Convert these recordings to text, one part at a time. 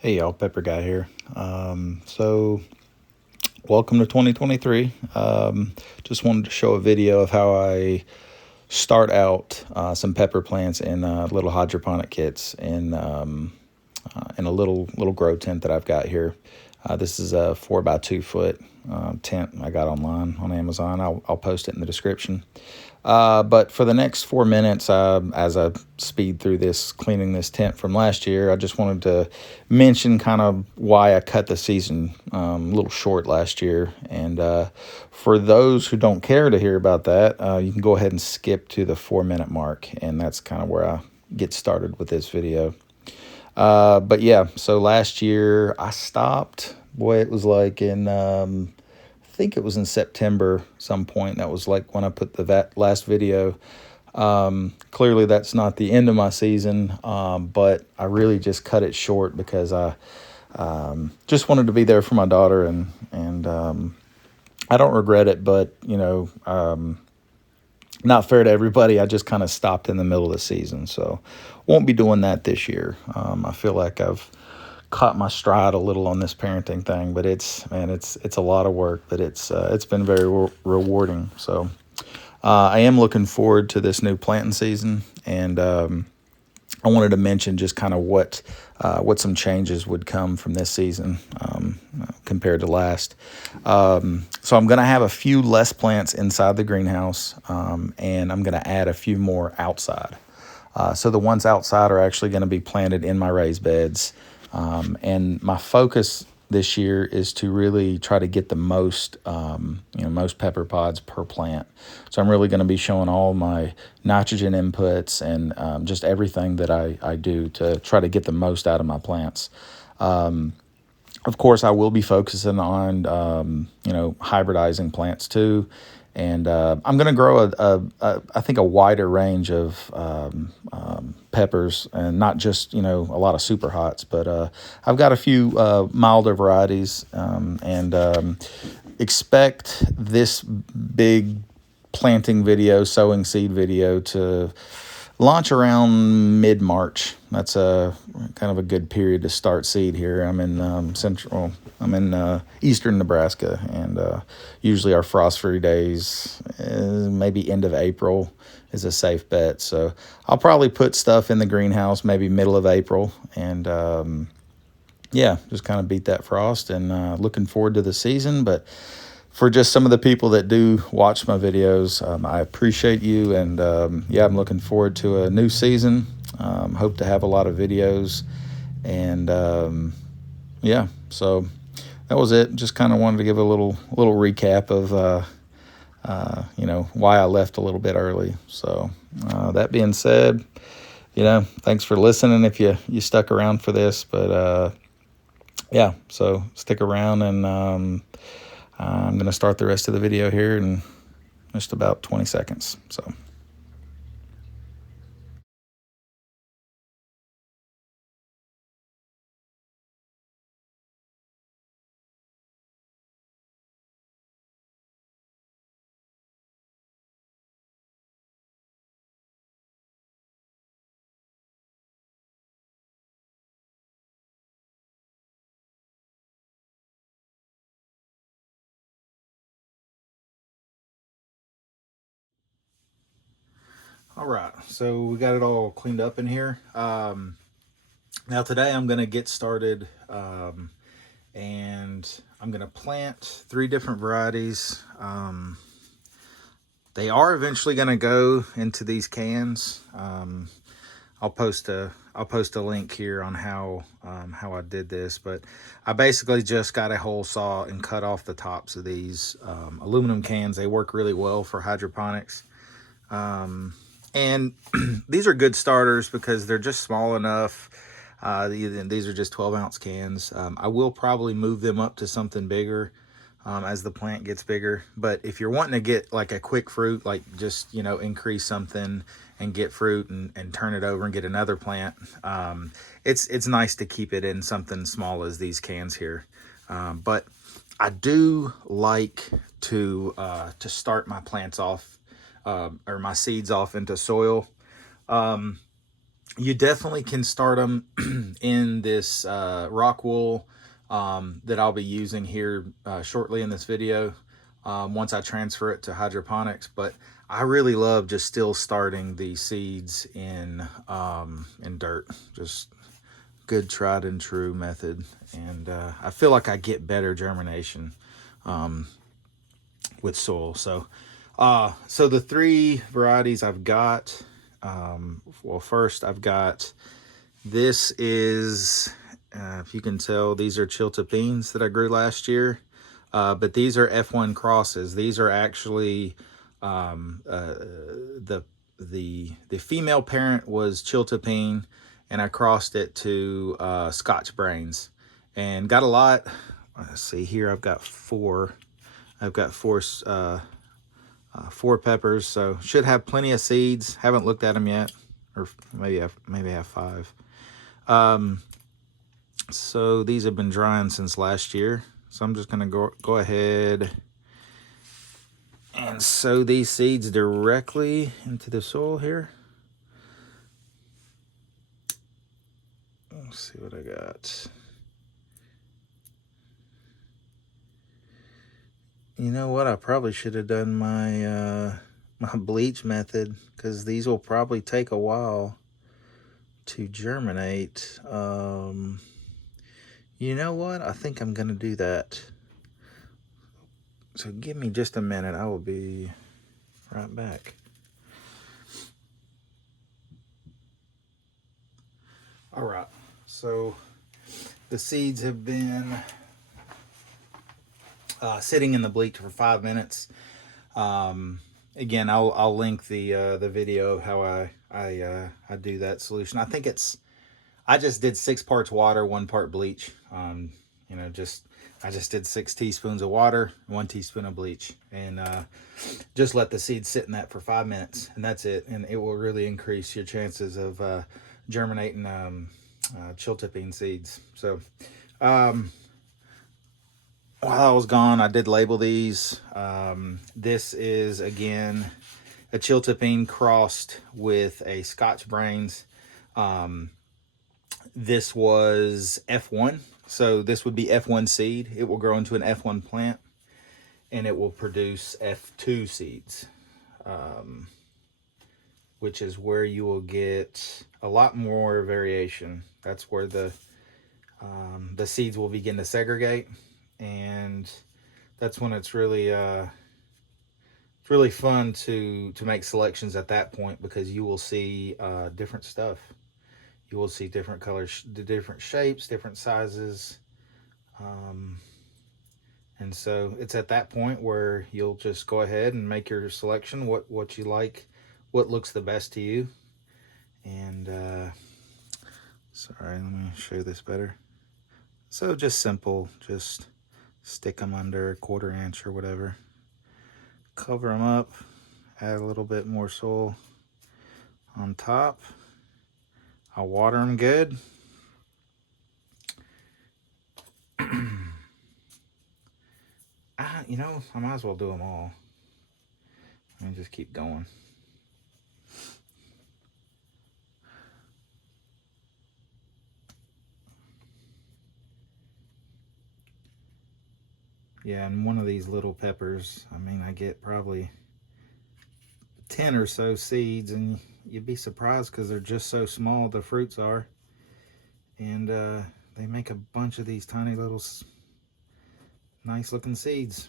Hey y'all, Pepper Guy here. So welcome to 2023. Just wanted to show a video of how I start out some pepper plants in little hydroponic kits in a little grow tent that I've got here. This is a 4x2 foot tent I got online on Amazon. I'll post it in the description. But for the next 4 minutes, as I speed through this, cleaning this tent from last year, I just wanted to mention kind of why I cut the season a little short last year. And for those who don't care to hear about that, you can go ahead and skip to the 4 minute mark. And that's kind of where I get started with this video. But yeah, so last year I stopped. Boy, it was like in I think it was in September some point. That was like when I put the last video. Clearly that's not the end of my season, but I really just cut it short because I just wanted to be there for my daughter, and I don't regret it, but not fair to everybody. I just kind of stopped in the middle of the season, so won't be doing that this year. I feel like I've caught my stride a little on this parenting thing, but it's a lot of work, but it's been very rewarding. So I am looking forward to this new planting season, and I wanted to mention just kind of what some changes would come from this season compared to last. So I'm going to have a few less plants inside the greenhouse, and I'm going to add a few more outside. So the ones outside are actually going to be planted in my raised beds. And my focus this year is to really try to get the most pepper pods per plant. So I'm really going to be showing all my nitrogen inputs and just everything that I do to try to get the most out of my plants. Of course, I will be focusing on hybridizing plants too. And I'm going to grow I think a wider range of peppers, and not just a lot of super hots, but I've got a few milder varieties, and expect this big planting video, sowing seed video, to launch around mid-March. That's a kind of a good period to start seed here. I'm in eastern Nebraska, and usually our frost-free days, maybe end of April, is a safe bet. So I'll probably put stuff in the greenhouse maybe middle of April, and just kind of beat that frost, and looking forward to the season. But for just some of the people that do watch my videos, I appreciate you, and I'm looking forward to a new season. Hope to have a lot of videos, and so that was it. Just kind of wanted to give a little recap of why I left a little bit early. So that being said, thanks for listening if you stuck around for this. But so stick around, and I'm going to start the rest of the video here in just about 20 seconds. So. All right, so we got it all cleaned up in here. Now today I'm going to get started, and I'm going to plant 3 different varieties. They are eventually going to go into these cans. I'll post a link here on how I did this, but I basically just got a hole saw and cut off the tops of these aluminum cans. They work really well for hydroponics. And these are good starters because they're just small enough. These are just 12-ounce cans. I will probably move them up to something bigger as the plant gets bigger. But if you're wanting to get like a quick fruit, like just increase something and get fruit and turn it over and get another plant, it's nice to keep it in something small as these cans here. But I do like to start my plants off, or my seeds off into soil. you definitely can start them in this rock wool that I'll be using here shortly in this video once I transfer it to hydroponics. But I really love just still starting the seeds in dirt. Just good tried and true method. And I feel like I get better germination with soil. So the three varieties I've got, well, first I've got, this is, if you can tell, these are chiltepins that I grew last year. But these are F1 crosses. These are actually, the female parent was chiltepin, and I crossed it to scotch brains, and got a lot. Let's see here, I've got four. I've got four peppers, so should have plenty of seeds. Haven't looked at them yet, or maybe I have five. So these have been drying since last year. So I'm just gonna go ahead and sow these seeds directly into the soil here. Let's see what I got. You know what? I probably should have done my my bleach method, because these will probably take a while to germinate. You know what? I think I'm gonna do that. So give me just a minute. I will be right back. All right. So the seeds have been sitting in the bleach for 5 minutes. Again, I'll link the video of how I do that solution. I think I just did 6 parts water, 1 part bleach. You know, I just did 6 teaspoons of water, 1 teaspoon of bleach, and just let the seeds sit in that for 5 minutes, and that's it. And it will really increase your chances of germinating chiltepin seeds. So while I was gone, I did label these. This is, again, a chiltepin crossed with a scotch brains. This was F1, so this would be F1 seed. It will grow into an F1 plant, and it will produce F2 seeds, which is where you will get a lot more variation. That's where the seeds will begin to segregate, and that's when it's really fun to make selections at that point, because you will see different stuff. You will see different colors, different shapes, different sizes. And so it's at that point where you'll just go ahead and make your selection, what you like, what looks the best to you. And sorry, let me show this better. So just simple, just stick them under a 1/4 inch or whatever. Cover them up, add a little bit more soil on top. I'll water them good. You know, I might as well do them all. Let me just keep going. Yeah, and one of these little peppers, I mean, I get probably 10 or so seeds, and you'd be surprised because they're just so small, the fruits are. And they make a bunch of these tiny little nice looking seeds.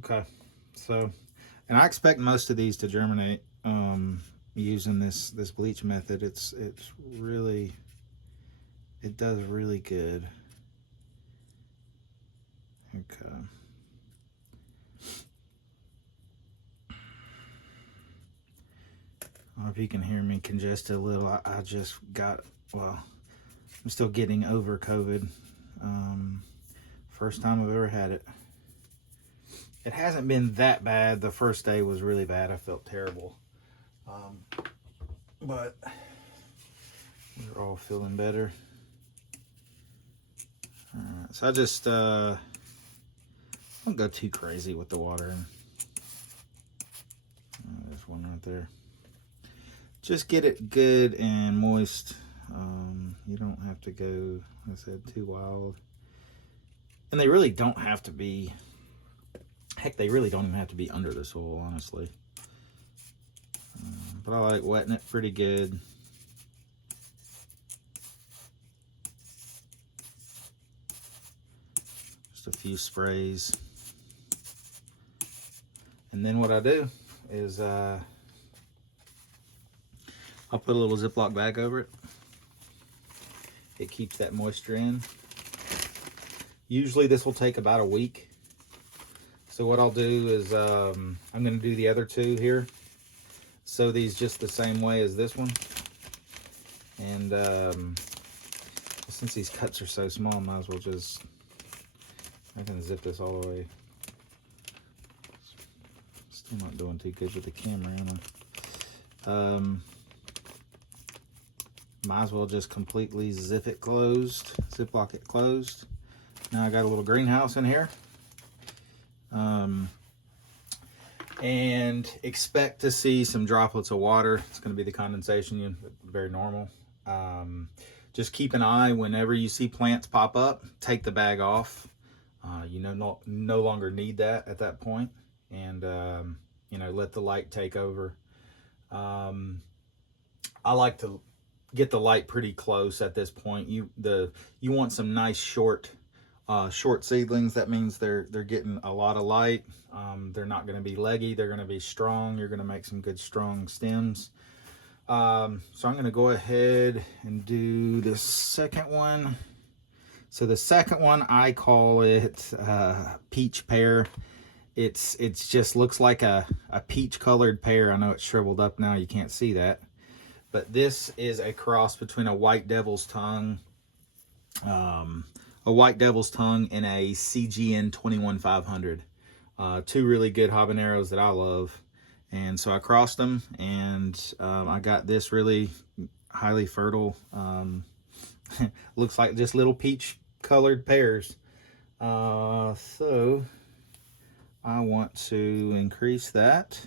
Okay, so, and I expect most of these to germinate using this bleach method. It's really, it does really good. Okay. I don't know if you can hear me congested a little. I just got, well, I'm still getting over COVID. First time I've ever had it. It hasn't been that bad. The first day was really bad. I felt terrible. But we're all feeling better. Alright, so I just don't go too crazy with the watering. There's one right there. just get it good and moist. You don't have to go, like I said, too wild. And they really don't have to be, heck, they really don't even have to be under the soil, honestly. But I like wetting it pretty good. Just a few sprays. And then what I do is I'll put a little Ziploc bag over it. It keeps that moisture in. Usually this will take about a week. So what I'll do is I'm going to do the other two here. Sew these just the same way as this one. And since these cuts are so small, I might as well just, I can zip this all the way. Still not doing too good with the camera, am I? Might as well just completely zip it closed, Ziploc it closed. Now I got a little greenhouse in here. And expect to see some droplets of water. It's going to be the condensation, very normal. Just keep an eye whenever you see plants pop up, take the bag off. You no longer need that at that point. And, you know, let the light take over. I like to get the light pretty close at this point. You want some nice short seedlings. That means they're getting a lot of light. They're not going to be leggy. They're going to be strong. You're going to make some good strong stems. So I'm going to go ahead and do the second one. So the second one, I call it peach pear. It's just looks like a peach colored pear. I know it's shriveled up now. You can't see that. But this is a cross between a white devil's tongue, and a GCN-21500. Two really good habaneros that I love. And so I crossed them, and I got this really highly fertile. Looks like just little peach colored pears. So I want to increase that.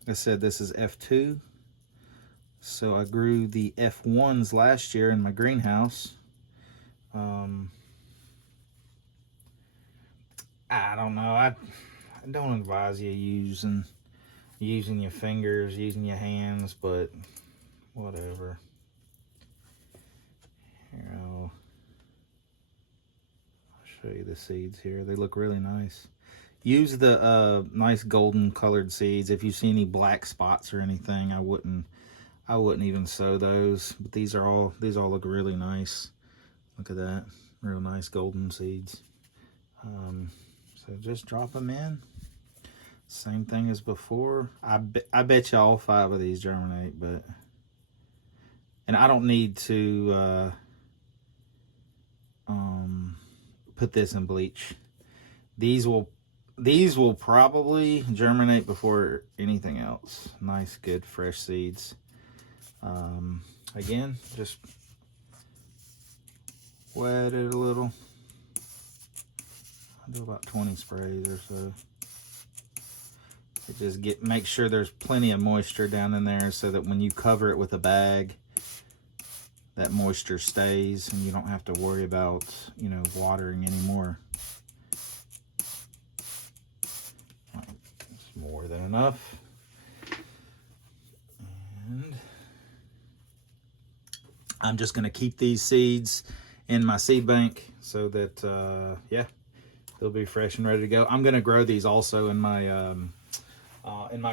Like I said, this is F2. So I grew the F1s last year in my greenhouse. I don't know. I don't advise you using your fingers, using your hands, but whatever. Here, I'll show you the seeds here. They look really nice. Use the nice golden colored seeds. If you see any black spots or anything, I wouldn't even sow those. But these all look really nice. Look at that, real nice golden seeds. So just drop them in. Same thing as before. I bet you all 5 of these germinate, but, and I don't need to put this in bleach. These will probably germinate before anything else. Nice, good, fresh seeds. Again, just wet it a little. I'll do about 20 sprays or so. Just make sure there's plenty of moisture down in there so that when you cover it with a bag, that moisture stays and you don't have to worry about, you know, watering anymore. It's more than enough. And I'm just going to keep these seeds in my seed bank so that, yeah, they'll be fresh and ready to go. I'm going to grow these also in my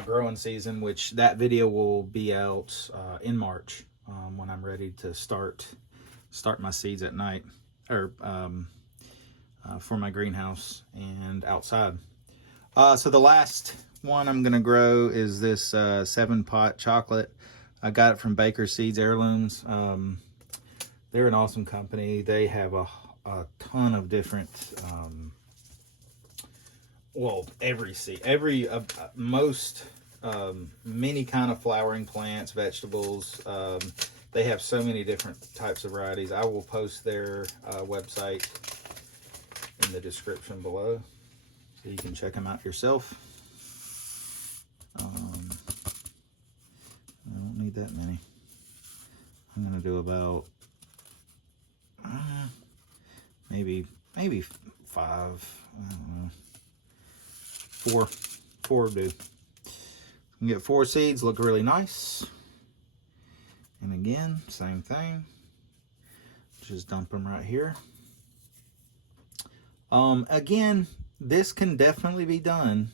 growing season, which that video will be out in March when I'm ready to start my seeds at night, or for my greenhouse and outside. So the last one I'm going to grow is this 7-pot chocolate. I got it from Baker Seeds Heirlooms. They're an awesome company. They have a ton of different many kind of flowering plants, vegetables. They have so many different types of varieties. I will post their website in the description below so you can check them out yourself. I don't need that many. I'm gonna do about maybe 5. I don't know. 4 will do. You can get 4 seeds, look really nice. And again, same thing. Just dump them right here. Again, this can definitely be done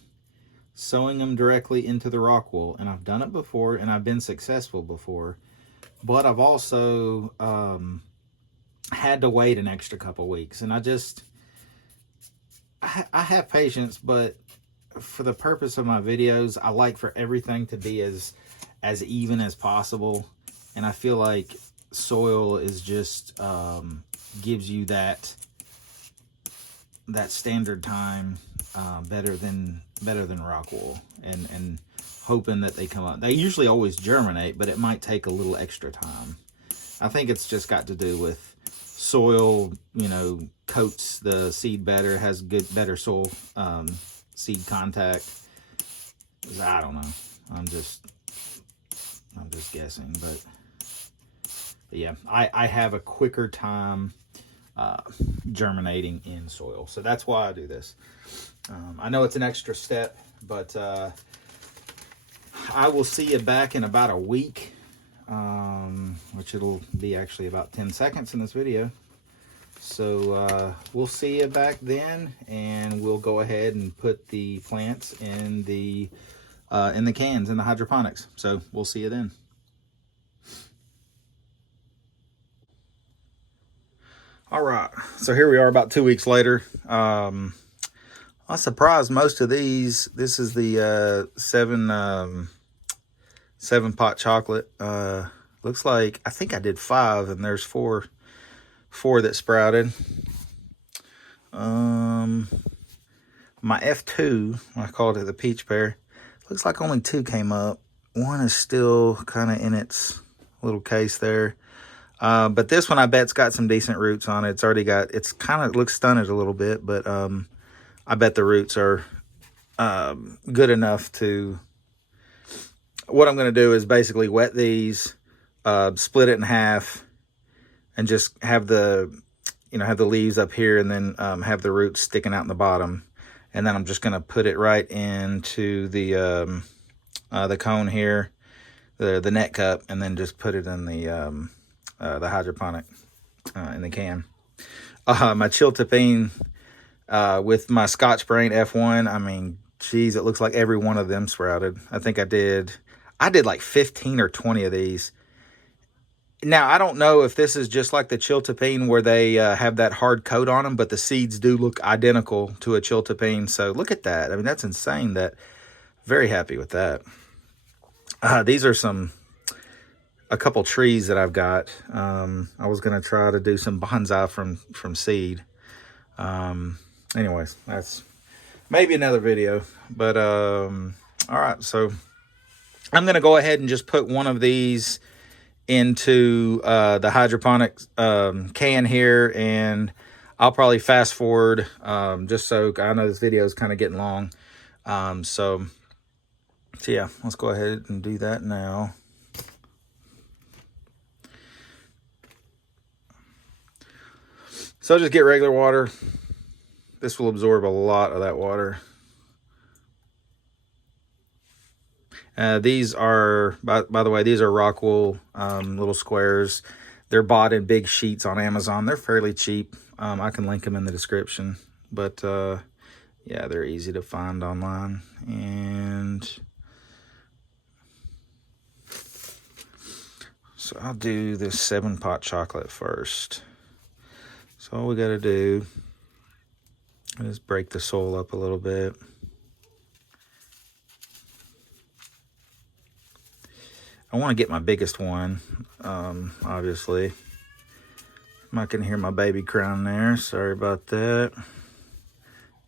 sowing them directly into the rock wool, and I've done it before and I've been successful before, but I've also had to wait an extra couple weeks, and I have patience, but for the purpose of my videos, I like for everything to be as even as possible, and I feel like soil is just gives you that standard time better than rock wool, and hoping that they come up. They usually always germinate, but it might take a little extra time. I think it's just got to do with soil, you know, coats the seed better, has better soil seed contact. I don't know. I'm just guessing, but yeah, I have a quicker time germinating in soil, so that's why I do this. I know it's an extra step, but I will see you back in about a week, which it'll be actually about 10 seconds in this video. So we'll see you back then, and we'll go ahead and put the plants in the cans in the hydroponics. So we'll see you then. All right, so here we are about 2 weeks later. I was surprised most of these. This is the 7-pot chocolate. Looks like, I think I did 5, and there's four that sprouted. My F2, I called it the peach pear. Looks like only 2 came up. One is still kind of in its little case there. But this one, I bet's got some decent roots on it. It's kind of looks stunted a little bit, but I bet the roots are good enough to. What I'm going to do is basically wet these, split it in half, and just have the leaves up here, and then have the roots sticking out in the bottom. And then I'm just going to put it right into the cone here, the net cup, and then just put it in the hydroponic in the can. My chiltepin with my scotch brain F1, I mean, geez, it looks like every one of them sprouted. I think I did like 15 or 20 of these. Now, I don't know if this is just like the chiltepin where they have that hard coat on them, but the seeds do look identical to a chiltepin. So look at that. I mean, that's insane. Very happy with that. These are a couple trees that I've got. I was going to try to do some bonsai from seed. Anyways, that's maybe another video. But all right, so I'm going to go ahead and just put one of these into the hydroponic can here, and I'll probably fast forward just so I know this video is kind of getting long. So yeah, let's go ahead and do that now. So just get regular water. This will absorb a lot of that water. These are, by the way, these are rock wool little squares. They're bought in big sheets on Amazon. They're fairly cheap. I can link them in the description. But yeah, they're easy to find online. And so I'll do this 7-pot chocolate first. So all we got to do is break the soil up a little bit. I want to get my biggest one, obviously. I can hear my baby crying there. Sorry about that.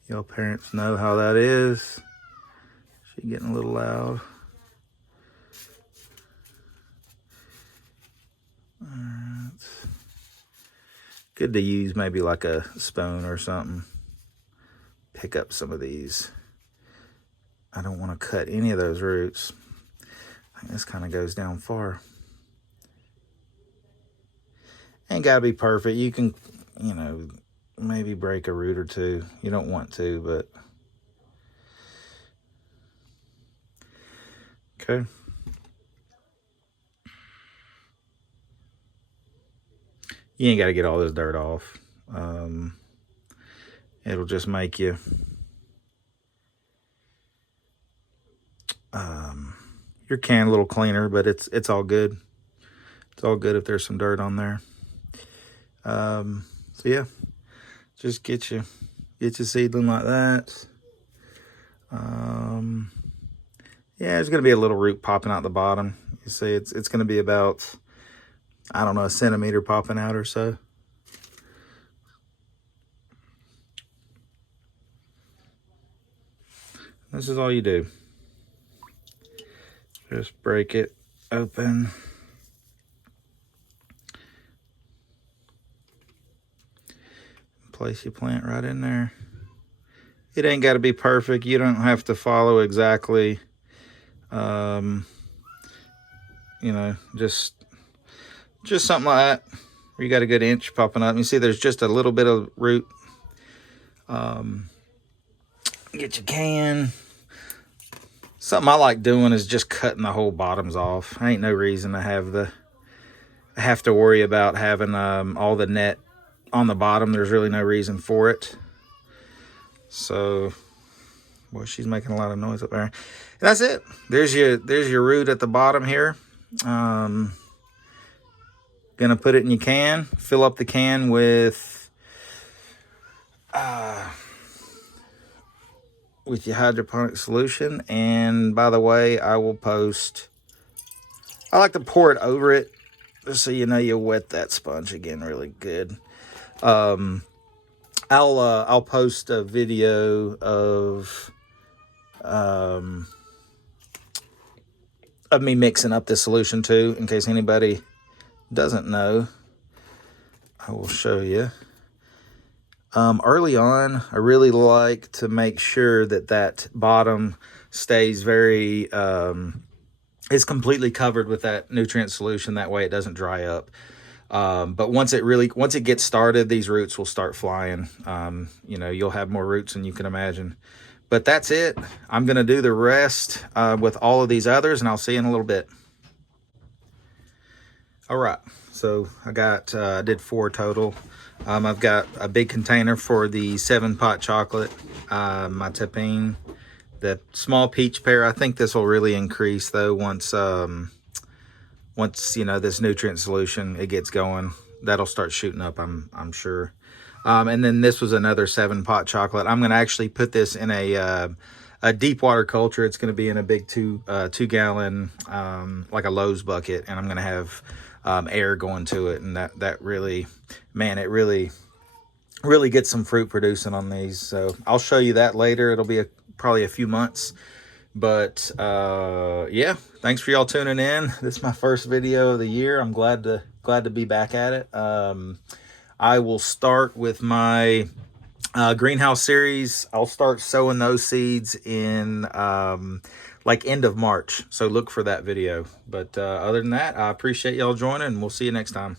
Y'all parents know how that is. She's getting a little loud. Alright. Good to use maybe like a spoon or something. Pick up some of these. I don't want to cut any of those roots. I think this kind of goes down far. Ain't got to be perfect. You can, you know, maybe break a root or two. You don't want to, but okay. You ain't got to get all this dirt off. It'll just make you your can a little cleaner, but it's all good. It's all good if there's some dirt on there. So yeah, just get your seedling like that. Yeah, there's gonna be a little root popping out the bottom. You see, it's gonna be about, I don't know, a centimeter popping out or so. This is all you do. Just break it open. Place your plant right in there. It ain't got to be perfect. You don't have to follow exactly, you know, just something like that. Where you got a good inch popping up. You see there's just a little bit of root. Get your can. Something I like doing is just cutting the whole bottoms off. Ain't no reason to have to worry about having all the net on the bottom. There's really no reason for it. So, boy, she's making a lot of noise up there. And that's it. There's your root at the bottom here. Gonna put it in your can. Fill up the can with your hydroponic solution. And by the way, I will post. I like to pour it over it, just so you know you wet that sponge again really good. I'll post a video of me mixing up this solution too, in case anybody doesn't know. I will show you. Early on, I really like to make sure that bottom stays very, is completely covered with that nutrient solution. That way it doesn't dry up. But once it gets started, these roots will start flying. You know, you'll have more roots than you can imagine. But that's it. I'm going to do the rest with all of these others, and I'll see you in a little bit. All right, so I did 4 total. I've got a big container for the 7-pot chocolate, my chiltepin, the small peach pear. I think this will really increase though once you know this nutrient solution it gets going. That'll start shooting up, I'm sure. And then this was another 7-pot chocolate. I'm going to actually put this in a deep water culture. It's going to be in a big 2-gallon like a Lowe's bucket, and I'm going to have air going to it, and that really, man, it really gets some fruit producing on these. So I'll show you that later. It'll be probably a few months, but yeah, thanks for y'all tuning in. This is my first video of the year. I'm glad to be back at it. I will start with my greenhouse series. I'll start sowing those seeds in like end of March, so look for that video. But other than that, I appreciate y'all joining, and we'll see you next time.